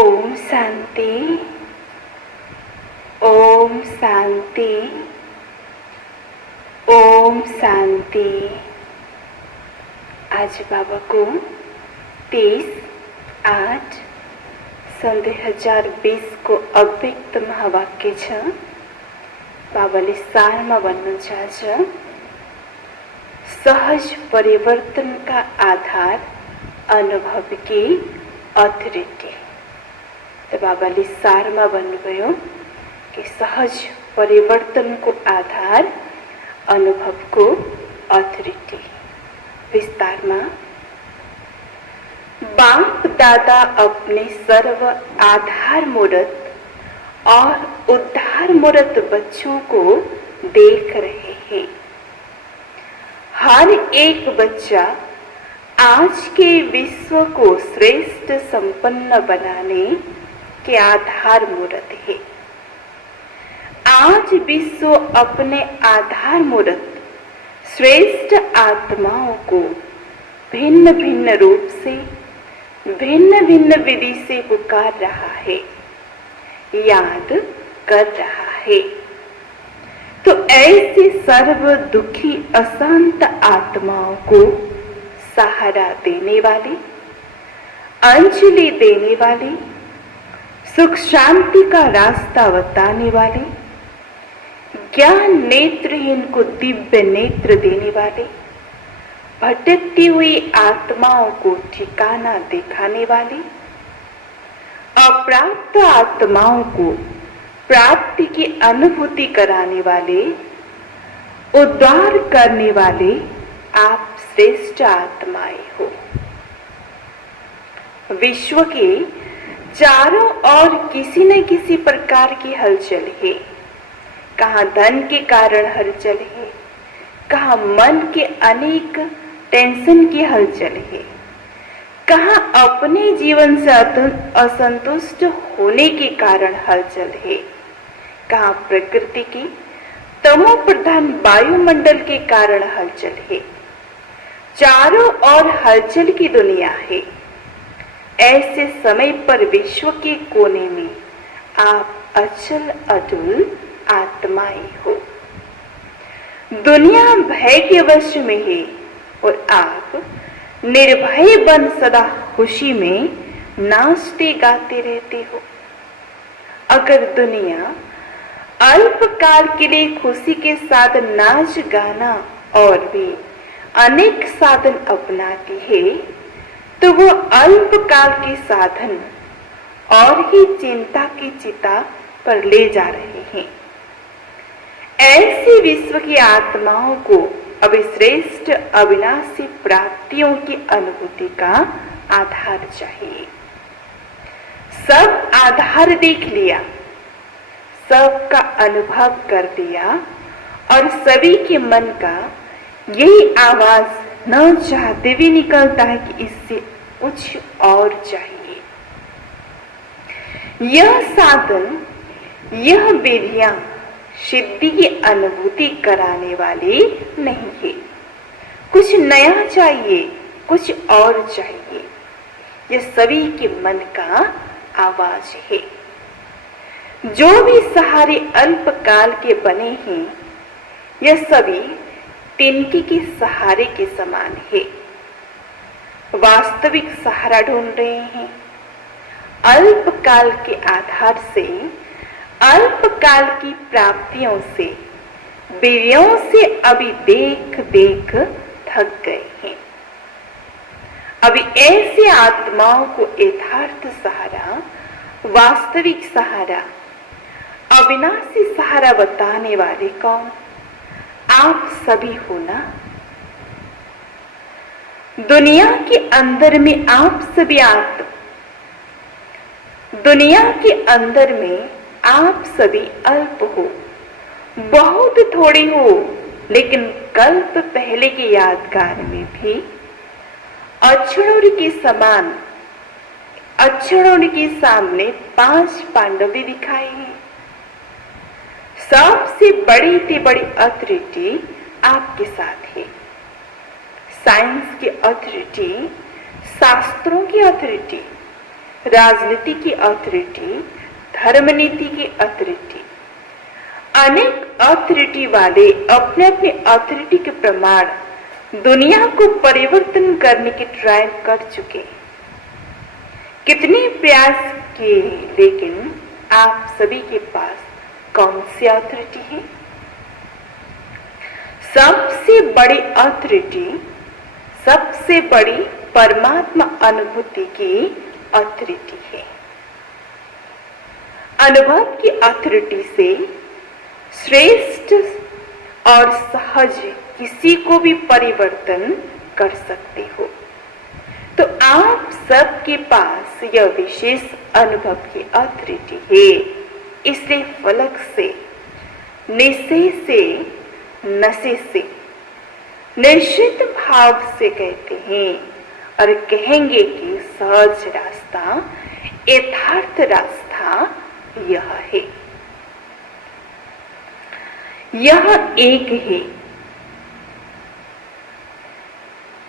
ओम शांति। ओम शांति। ओम शांति। आज बाबा को 23/8/2020 को अव्यक्त महावाक्य छ। बाबाले सारमा भन्नु छ, सहज परिवर्तन का आधार अनुभव की अथॉरिटी। तो बाबाले सारमा भन्नुभयो कि सहज परिवर्तन को आधार अनुभव को अथॉरिटी। विस्तार में बाप दादा अपने सर्व आधार मूर्त और उद्धार मूर्त बच्चों को देख रहे हैं। हर एक बच्चा आज के विश्व को श्रेष्ठ संपन्न बनाने के आधार मूर्त है। आज विश्व अपने आधार मूर्त श्रेष्ठ आत्माओं को भिन्न भिन्न रूप से भिन्न भिन्न विधि से पुकार रहा है, याद कर रहा है। तो ऐसे सर्व दुखी अशांत आत्माओं को सहारा देने वाले, अंजलि देने वाले, सुख शांति का रास्ता बताने वाले, ज्ञान नेत्रहीन को दिव्य नेत्र देने वाले, भटकती हुई आत्माओं को ठिकाना दिखाने वाले, अप्राप्त आत्माओं को प्राप्ति की अनुभूति कराने वाले, उद्धार करने वाले आप श्रेष्ठ आत्माएं हो। विश्व के चारों ओर किसी न किसी प्रकार की हलचल है। कहाँ धन के कारण हलचल है, कहाँ मन के अनेक टेंशन की हलचल है, कहाँ अपने जीवन से असंतुष्ट होने के कारण हलचल है, कहाँ प्रकृति की तमो प्रधान वायुमंडल के कारण हलचल है। चारों ओर हलचल की दुनिया है। ऐसे समय पर विश्व के कोने में आप अचल अटल आत्माएं हो। दुनिया भय के वश में है और आप निर्भय बन सदा खुशी में नाचते गाते रहते हो। अगर दुनिया अल्पकाल के लिए खुशी के साथ नाच गाना और भी अनेक साधन अपनाती है, तो वो अल्पकाल के साधन और ही चिंता की चिता पर ले जा रहे हैं। ऐसी विश्व की आत्माओं को अभी श्रेष्ठ अविनाशी प्राप्तियों की अनुभूति का आधार चाहिए। सब आधार देख लिया, सबका अनुभव कर लिया और सभी के मन का यही आवाज न चाहते भी निकलता है कि इससे कुछ और चाहिए। यह साधन, यह विधियां सिद्धि की अनुभूति कराने वाली नहीं है। कुछ नया चाहिए, कुछ और चाहिए। यह सभी के मन का आवाज है। जो भी सहारे अल्पकाल के बने हैं, यह सभी तिनके के सहारे के समान है। वास्तविक सहारा ढूंढ रहे हैं। अल्पकाल के आधार से, अल्पकाल की प्राप्तियों से, विजयों से अभी देख देख थक गए हैं। अभी ऐसे आत्माओं को यथार्थ सहारा, वास्तविक सहारा, अविनाशी सहारा बताने वाले कौन? आप सभी हो ना। दुनिया के अंदर में आप सभी दुनिया के अंदर में आप सभी अल्प हो, बहुत थोड़ी हो, लेकिन कल्प पहले के यादगार में भी अक्षरों के समान, अक्षरों के सामने 5 पांडव दिखाए हैं। सबसे बड़ी से बड़ी अथॉरिटी आपके साथ है। साइंस की अथॉरिटी, शास्त्रों की अथॉरिटी, राजनीति की अथॉरिटी, धर्मनीति की अथॉरिटी, अनेक अथॉरिटी वाले अपने अपने अथॉरिटी के प्रमाण दुनिया को परिवर्तन करने की ट्राई कर चुके। कितने प्रयास किए, लेकिन आप सभी के पास कौन सी अथॉरिटी है? सबसे बड़ी अथॉरिटी, सबसे बड़ी परमात्मा अनुभूति की अथॉरिटी है। अनुभव की अथॉरिटी से श्रेष्ठ और सहज किसी को भी परिवर्तन कर सकते हो। तो आप सबके पास यह विशेष अनुभव की अथॉरिटी है। इसलिए फलक से, निश्चय से, नशे से, निश्चित भाव से कहते हैं और कहेंगे कि सहज रास्ता, यथार्थ रास्ता यह है। यह एक है,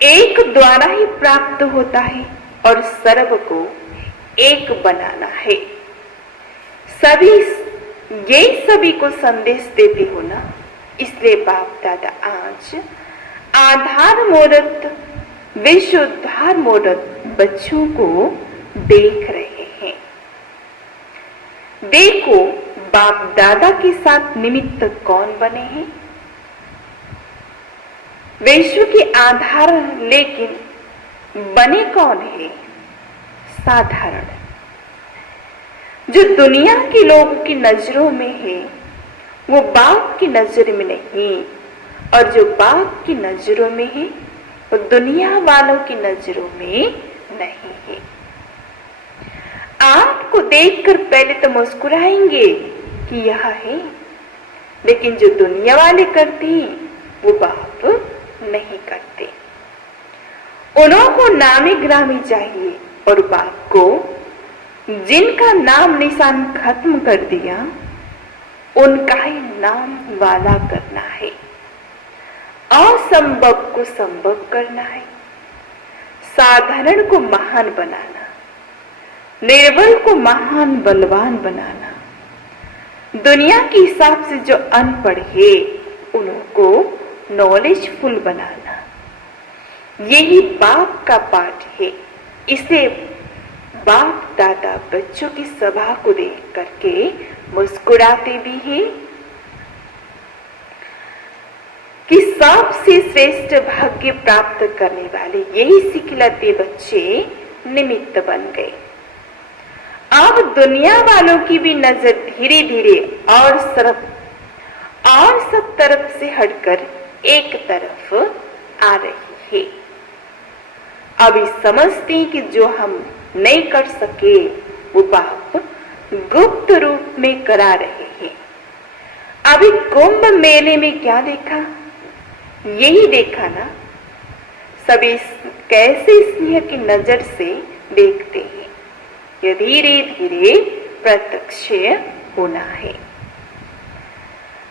एक द्वारा ही प्राप्त होता है और सर्व को एक बनाना है। सभी को संदेश देते हो ना, इसलिए बाप दादा आज आधार मूर्त, विश्वोद्धार मूर्त बच्चों को देख रहे हैं। देखो बाप दादा के साथ निमित्त कौन बने हैं? विश्व के आधार, लेकिन बने कौन है? साधारण। जो दुनिया के लोगों की नजरों में है वो बाप की नजर में नहीं, और जो बाप की नजरों में है वो दुनिया वालों की नजरों में नहीं है। आपको देखकर पहले तो मुस्कुराएंगे कि यह है, लेकिन जो दुनिया वाले करते हैं वो बाप नहीं करते। उनको नामी ग्रामी चाहिए, और बाप को जिनका नाम निशान खत्म कर दिया उनका ही नाम वाला करना है। असंभव को संभव करना है, साधारण को महान बनाना, निर्बल को महान बलवान बनाना, दुनिया के हिसाब से जो अनपढ़ है उनको नॉलेजफुल बनाना, यही बाप का पाठ है। इसे बाप दादा बच्चों की सभा को देख करके मुस्कुराते भी हैं कि सबसे श्रेष्ठ भाग्य प्राप्त करने वाले यही सिखलाते बच्चे निमित्त बन गए। अब दुनिया वालों की भी नजर धीरे धीरे और सब तरफ से हटकर एक तरफ आ रही है। अभी समझते हैं कि जो हम नहीं कर सके वो बाप गुप्त रूप में करा रहे हैं। अभी कुंभ मेले में क्या देखा? यही देखा ना, सभी कैसे स्नेह की नजर से देखते हैं। यह धीरे धीरे प्रत्यक्ष होना है।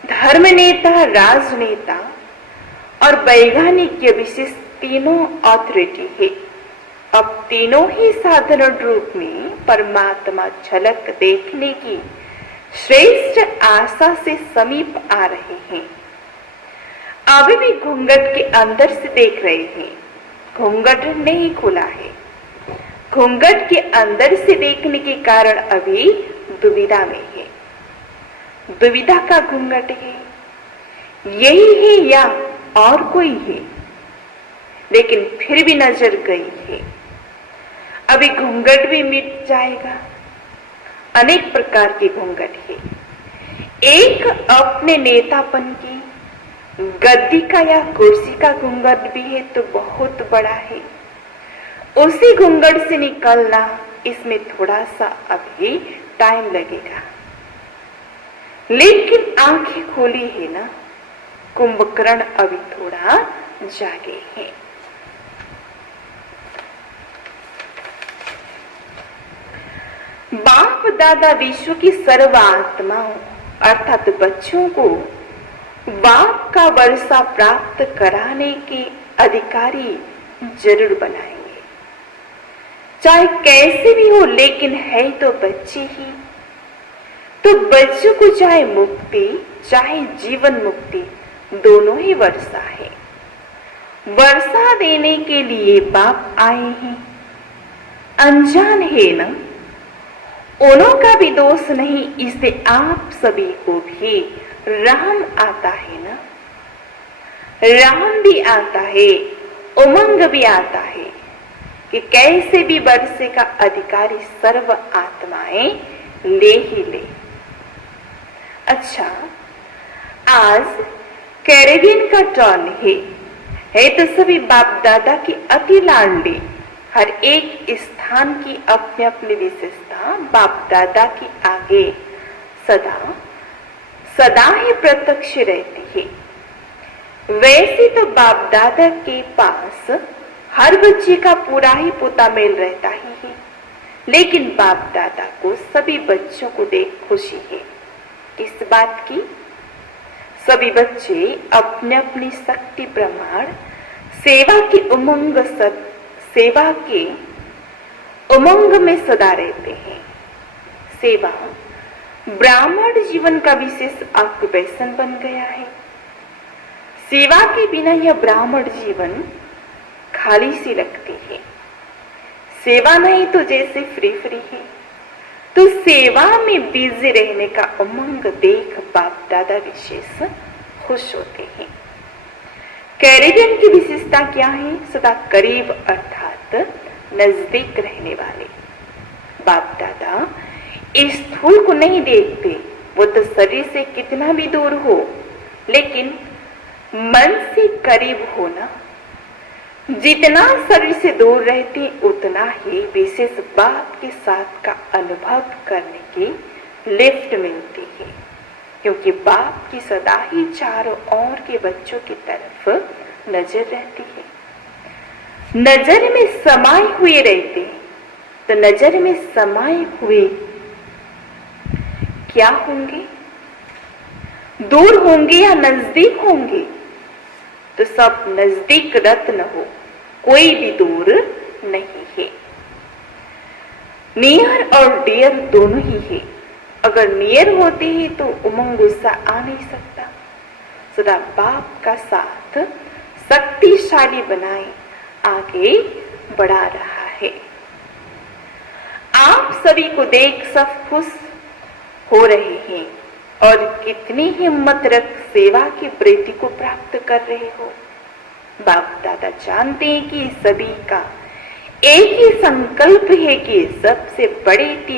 धर्म नेता, राजनेता और वैज्ञानिक ये विशेष तीनों अथॉरिटी है। अब तीनों ही साधारण रूप में परमात्मा झलक देखने की श्रेष्ठ आशा से समीप आ रहे हैं। अभी भी घूंघट के अंदर से देख रहे हैं, घूंघट नहीं खुला है। घूंघट के अंदर से देखने के कारण अभी दुविधा में है। दुविधा का घूंघट है, यही है या और कोई है, लेकिन फिर भी नजर गई है। अभी घूंघट भी मिट जाएगा। अनेक प्रकार के घूंघट है। एक अपने नेतापन की, गद्दी का या कुर्सी का घूंघट भी है तो बहुत बड़ा है। उसी घूंघट से निकलना, इसमें थोड़ा सा अभी टाइम लगेगा, लेकिन आंखें खोली है ना, कुंभकर्ण अभी थोड़ा जागे हैं। बाप दादा विश्व की सर्व आत्माओं अर्थात बच्चों को बाप का वर्षा प्राप्त कराने के अधिकारी जरूर बनाएंगे। चाहे कैसे भी हो, लेकिन है तो बच्चे ही। तो बच्चों को चाहे मुक्ति चाहे जीवन मुक्ति दोनों ही वर्षा है। वर्षा देने के लिए बाप आए हैं, अनजान है ना, उन्हों का भी दोष नहीं, इससे आप सभी को भी रहम आता है ना। रहम भी आता है, उमंग भी आता है कि कैसे भी वर्षे का अधिकारी सर्व आत्माएं ले ही ले। अच्छा, आज कैरेबियन का टर्न है तो सभी बाप दादा की अति लाडली। हर एक स्थान की अपनी अपनी विशेषता बाप दादा की आगे सदा सदा ही प्रत्यक्ष रहती है। वैसे तो बाप दादा के पास हर बच्चे का पूरा ही पोता मेल रहता ही है, लेकिन बाप दादा को सभी बच्चों को देख खुशी है। किस बात की? सभी बच्चे अपने अपनी शक्ति प्रमाण सेवा की सेवा के उमंग में सदा रहते हैं। सेवा ब्राह्मण जीवन का विशेष ऑक्यूपेशन बन गया है। सेवा के बिना यह ब्राह्मण जीवन खाली सी लगती है। सेवा नहीं तो जैसे फ्री फ्री है। तो सेवा में बिजी रहने का उमंग देख बाप दादा विशेष खुश होते हैं। कैरेबियन की विशेषता क्या है? सदा करीब अर्थात नजदीक रहने वाले। बाप दादा इस स्थूल को नहीं देखते, वो तो शरीर से कितना भी दूर हो, लेकिन मन से करीब होना। जितना शरीर से दूर रहते उतना ही विशेष बाप के साथ का अनुभव करने की लिफ्ट मिलती है, क्योंकि बाप की सदा ही चारों ओर के बच्चों की तरफ नजर रहती है। नजर में समाये हुए रहते, तो नजर में समाये हुए क्या होंगे? दूर होंगे या नजदीक होंगे? तो सब नजदीक रत्न हो, कोई भी दूर नहीं है। नियर और डियर दोनों ही है। अगर नियर होते ही तो उमंग गुस्सा आ नहीं सकता। सदा बाप का साथ शक्तिशाली बनाए आगे बढ़ा रहा है। आप सभी को देख सब खुश हो रहे हैं और कितनी हिम्मत रख सेवा की प्रीति को प्राप्त कर रहे हो। बाप दादा जानते हैं कि सभी का एक ही संकल्प है कि सबसे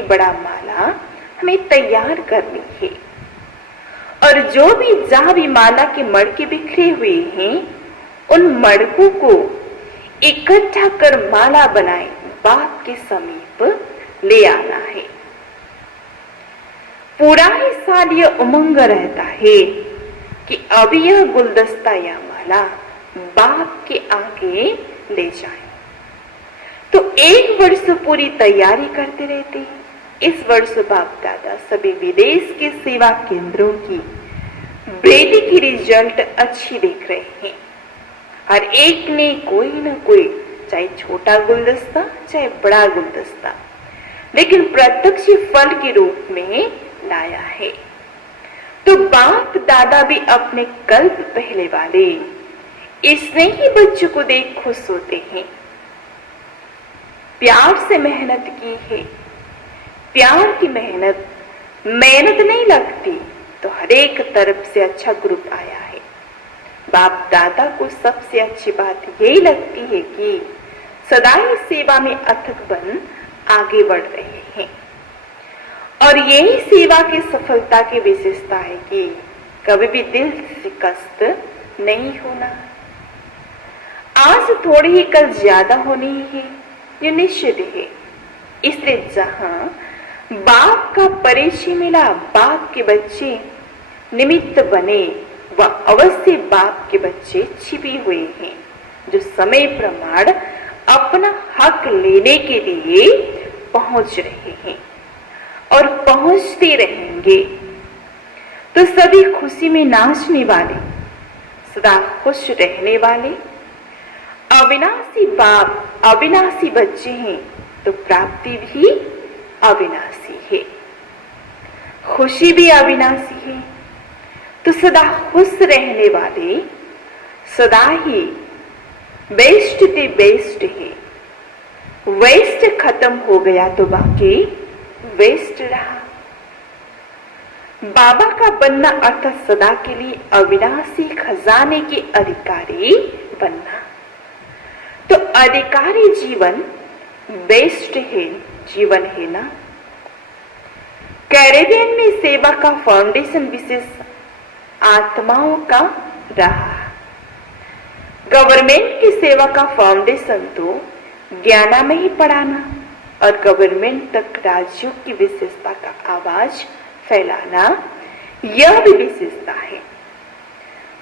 बड़ा माला हमें तैयार करनी है, और जो भी जहां भी माला के मड़के बिखरे हुए हैं उन मड़कों को इकट्ठा कर माला बनाए बाप के समीप ले आना है। पूरा ही साल यह उमंग रहता है कि अब यह गुलदस्ता या माला बाप के आगे ले जाए। तो एक वर्ष पूरी तैयारी करते रहते हैं। इस वर्ष बाप दादा सभी विदेश के सेवा केंद्रों की बेटी की रिजल्ट अच्छी देख रहे हैं। हर एक ने कोई न कोई, चाहे छोटा गुलदस्ता चाहे बड़ा गुलदस्ता, लेकिन प्रत्यक्ष फल के रूप में लाया है। तो बाप दादा भी अपने कल्प पहले वाले इसने ही बच्चों को देख खुश होते हैं। प्यार से मेहनत की है। प्यार की मेहनत नहीं लगती, तो हर एक तरफ से अच्छा ग्रुप आया है। बाप दादा को सबसे अच्छी बात यही लगती है कि सदा ही सेवा में अथक बन आगे बढ़ रहे हैं, और यही सेवा की सफलता की विशेषता है कि कभी भी दिल से कष्ट नहीं होना। आज थोड़ी ही कल ज्यादा होनी ही है, ये निश्चित है। इसलिए जहां बाप का परिचय मिला, बाप के बच्चे निमित्त बने, वह अवश्य बाप के बच्चे छिपे हुए हैं, जो समय प्रमाण अपना हक लेने के लिए पहुंच रहे हैं और पहुंचते रहेंगे। तो सभी खुशी में नाचने वाले, सदा खुश रहने वाले अविनाशी बाप, अविनाशी बच्चे हैं, तो प्राप्ति भी अविनाशी है, खुशी भी अविनाशी है। तो सदा खुश रहने वाले सदा ही बेस्ट से बेस्ट है। वेस्ट खत्म हो गया तो बाकी वेस्ट रहा। बाबा का बनना अर्थात सदा के लिए अविनाशी खजाने के अधिकारी बनना। तो अधिकारी जीवन बेस्ट है, जीवन है ना। कैरेबियन में सेवा का फाउंडेशन विशेष आत्माओं का रहा। गवर्नमेंट की सेवा का फाउंडेशन तो ज्ञाना में ही पढ़ाना और गवर्नमेंट तक राज्यों की विशेषता का आवाज फैलाना, यह भी विशेषता है।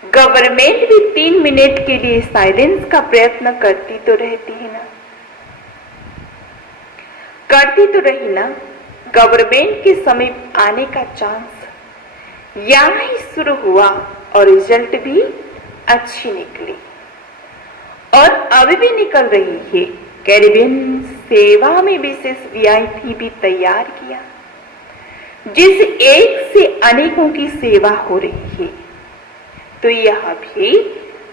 गवर्नमेंट भी 3 मिनट के लिए साइलेंस का प्रयत्न करती तो रहती है ना, करती तो रही ना। गवर्नमेंट के समीप आने का चांस यहां ही शुरू हुआ और रिजल्ट भी अच्छी निकली और अभी भी निकल रही है। कैरिबियन सेवा में विशेष वीआईपी भी तैयार किया, जिस एक से अनेकों की सेवा हो रही है। तो यह भी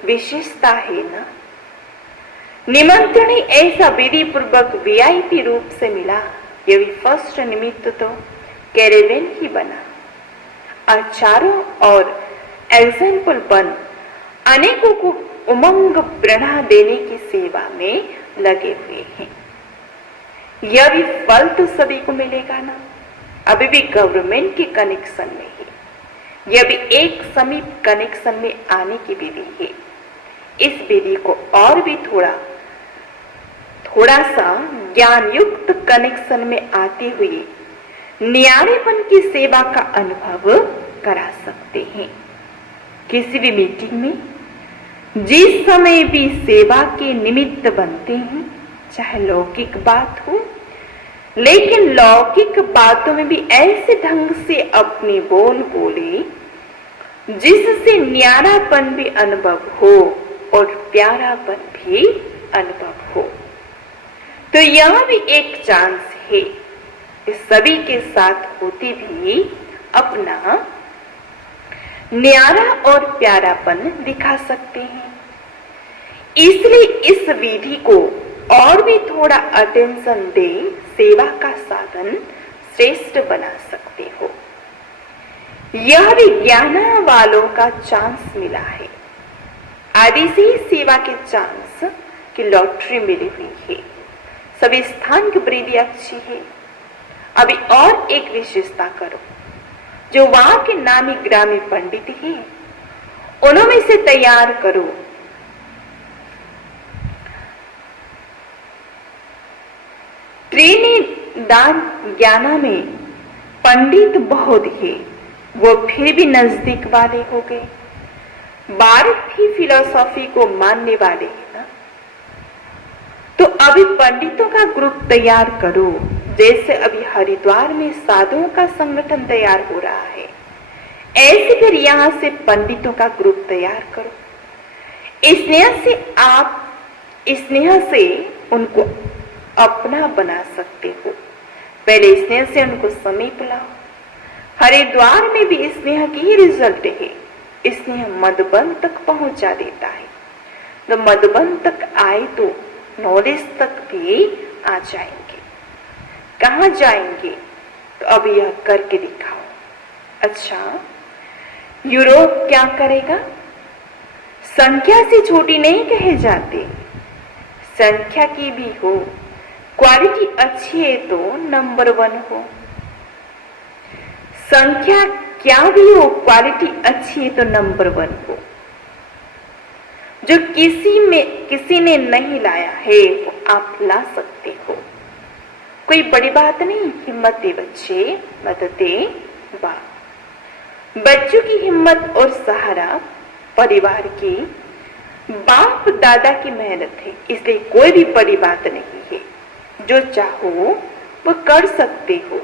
विशेषता है ना। निमंत्रण ऐसा विधि पूर्वक वीआईपी रूप से मिला, यह भी फर्स्ट निमित्त तो कैरेबियन ही बना। चारों और एग्जाम्पल बन अनेकों को उमंग प्रेरणा देने की सेवा में लगे हुए हैं। यह भी फल तो सभी को मिलेगा ना। अभी भी गवर्नमेंट के कनेक्शन में है, यह भी एक समीप कनेक्शन में आने की विधि है। इस विधि को और भी थोड़ा सा ज्ञान युक्त कनेक्शन में आते हुए न्यारेपन की सेवा का अनुभव करा सकते हैं। किसी भी मीटिंग में जिस समय भी सेवा के निमित्त बनते हैं, चाहे लौकिक बात हो, लेकिन लौकिक बातों में भी ऐसे ढंग से अपनी बोल बोले जिससे न्यारापन भी अनुभव हो और प्यारापन भी अनुभव हो। तो यह भी एक चांस है, इस सभी के साथ होते भी अपना न्यारा और प्यारापन दिखा सकते हैं। इसलिए इस विधि को और भी थोड़ा अटेंशन दे सेवा का साधन श्रेष्ठ बना सकते हो। यह भी ज्ञान वालों का चांस मिला है। आदि से ही सेवा के चांस की लॉटरी मिली हुई है। सभी स्थान की वृद्धि अच्छी है। अभी और एक विशेषता करो, जो वहां के नामी ग्रामी पंडित हैं, उनमें से तैयार करो। त्रिनिदाद ज्ञाना में पंडित बहुत है, वो फिर भी नजदीक वाले हो गए। भारत की फिलॉसफी को मानने वाले हैं ना। तो अभी पंडितों का ग्रुप तैयार करो, जैसे अभी हरिद्वार में साधुओं का संगठन तैयार हो रहा है, ऐसे फिर यहां से पंडितों का ग्रुप तैयार करो। स्नेह से उनको अपना बना सकते हो। पहले स्नेह से उनको समीप लाओ। हरिद्वार में भी स्नेह की ही रिजल्ट है। स्नेह मधुबन तक पहुंचा देता है। तो मधुबन तक आए तो नॉलेज तक भी आ जाएंगे। कहाँ जाएंगे? तो अब यह करके दिखाओ। अच्छा, यूरोप क्या करेगा? संख्या से छोटी नहीं कहे जाते, संख्या की भी हो, क्वालिटी अच्छी है तो नंबर 1 हो। संख्या क्या भी हो, क्वालिटी अच्छी है तो नंबर 1 हो। जो किसी ने नहीं लाया है वो आप ला सकते हो। कोई बड़ी बात नहीं। हिम्मत दे बच्चे, मदद दे बाप। बच्चों की हिम्मत और सहारा परिवार की बाप दादा की मेहनत है, इसलिए कोई भी बड़ी बात नहीं है। जो चाहो वो कर सकते हो।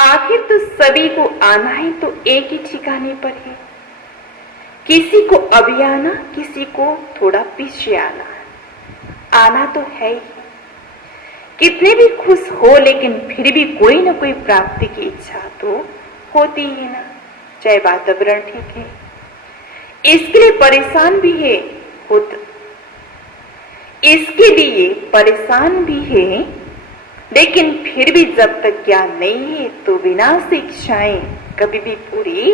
आखिर तो सभी को आना है तो एक ही ठिकाने पर है। किसी को अभी आना, किसी को थोड़ा पीछे आना तो है ही। कितने भी खुश हो लेकिन फिर भी कोई ना कोई प्राप्ति की इच्छा तो होती ही ना, चाहे वातावरण ठीक है। इसके लिए परेशान भी है खुद, इसके लिए परेशान भी है, लेकिन फिर भी जब तक ज्ञान नहीं है तो विनाशी इच्छाएं कभी भी पूरी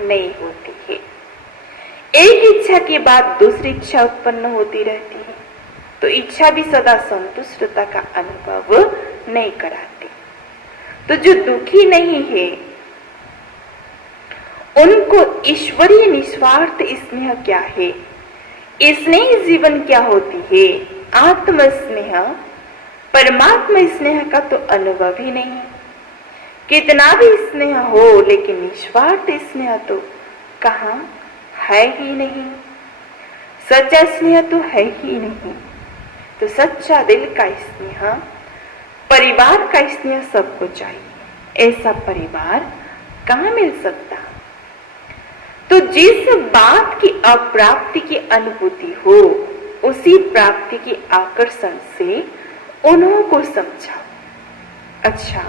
नहीं होती है। एक इच्छा के बाद दूसरी इच्छा उत्पन्न होती रहती है, तो इच्छा भी सदा संतुष्टता का अनुभव नहीं कराती। तो जो दुखी नहीं है उनको ईश्वरीय निस्वार्थ स्नेह क्या है, स्नेह जीवन क्या होती है, आत्म स्नेह, परमात्मा स्नेह का तो अनुभव ही नहीं। कितना भी स्नेह हो लेकिन निस्वार्थ स्नेह तो कहाँ है ही नहीं, सच्चा स्नेह तो है ही नहीं। तो सच्चा दिल का स्नेह, परिवार का स्नेह सबको चाहिए। ऐसा परिवार कहाँ मिल सकता? तो जिस बात की अप्राप्ति की अनुभूति हो उसी प्राप्ति के आकर्षण से उन्हों को समझाओ। अच्छा,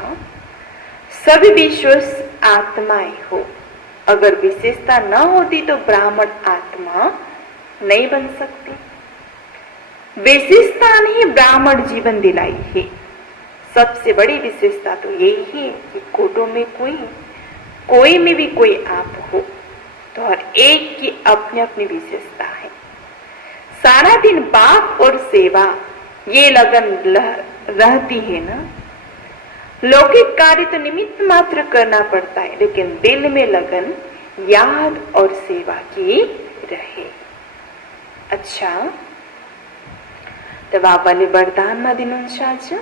सभी विशेष आत्माएं हो, अगर विशेषता न होती तो ब्राह्मण आत्मा नहीं बन सकती। विशेषता ने ब्राह्मण जीवन दिलाई है। सबसे बड़ी विशेषता तो यही है कि कोटों में कोई में भी कोई आप हो, तो हर एक की अपनी अपनी विशेषता है। सारा दिन बाप और सेवा ये लगन रहती है ना। लौकिक कार्य तो निमित्त मात्र करना पड़ता है, लेकिन दिल में लगन याद और सेवा की रहे। अच्छा, तो बाबाले वरदान में दिनुंशाच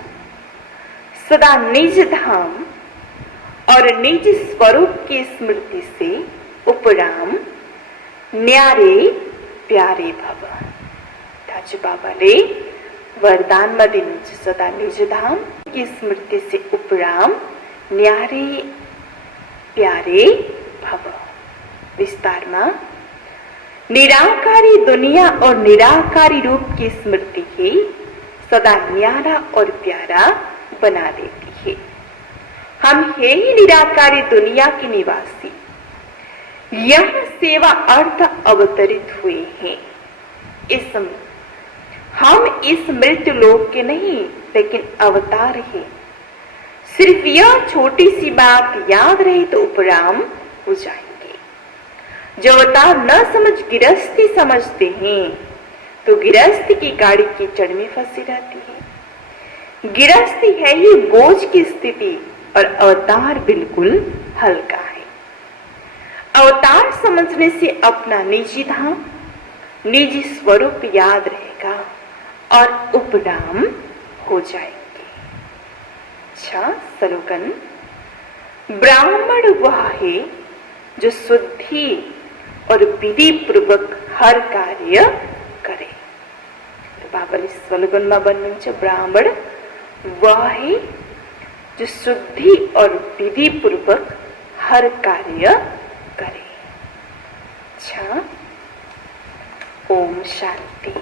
सदा निज धाम और निज स्वरूप की स्मृति से उपराम न्यारे प्यारे भव। ताज बाबाले वरदान में दिनुंच सदा निज धाम की स्मृति से उपराम न्यारे प्यारे भव। विस्तार में निराकारी दुनिया और निराकारी रूप की स्मृति ही सदा न्यारा और प्यारा बना देती है। हम है ही निराकारी दुनिया के निवासी। यह सेवा अर्थ अवतरित हुए हैं। हम इस मृत्यु लोक के नहीं, लेकिन अवतार हैं। सिर्फ यह छोटी सी बात याद रहे तो उपराम हो जाएंगे। जो अवतार न समझ गिरस्ती समझते हैं तो गिरस्ती की गाड़ी कीचड़ में फंसी रहती है। गिरस्ती है ही बोझ की स्थिति और अवतार बिल्कुल हल्का है। अवतार समझने से अपना निजी धाम, निजी स्वरूप याद रहेगा और उपराम हो जाएंगे। अच्छा, स्लोगन। ब्राह्मण वह है जो शुद्धि और विधि पूर्वक हर कार्य करे। तो बाबा स्लोगन में बनने से ब्राह्मण वह है जो शुद्धि और विधि पूर्वक हर कार्य करे। अच्छा, ओम शांति।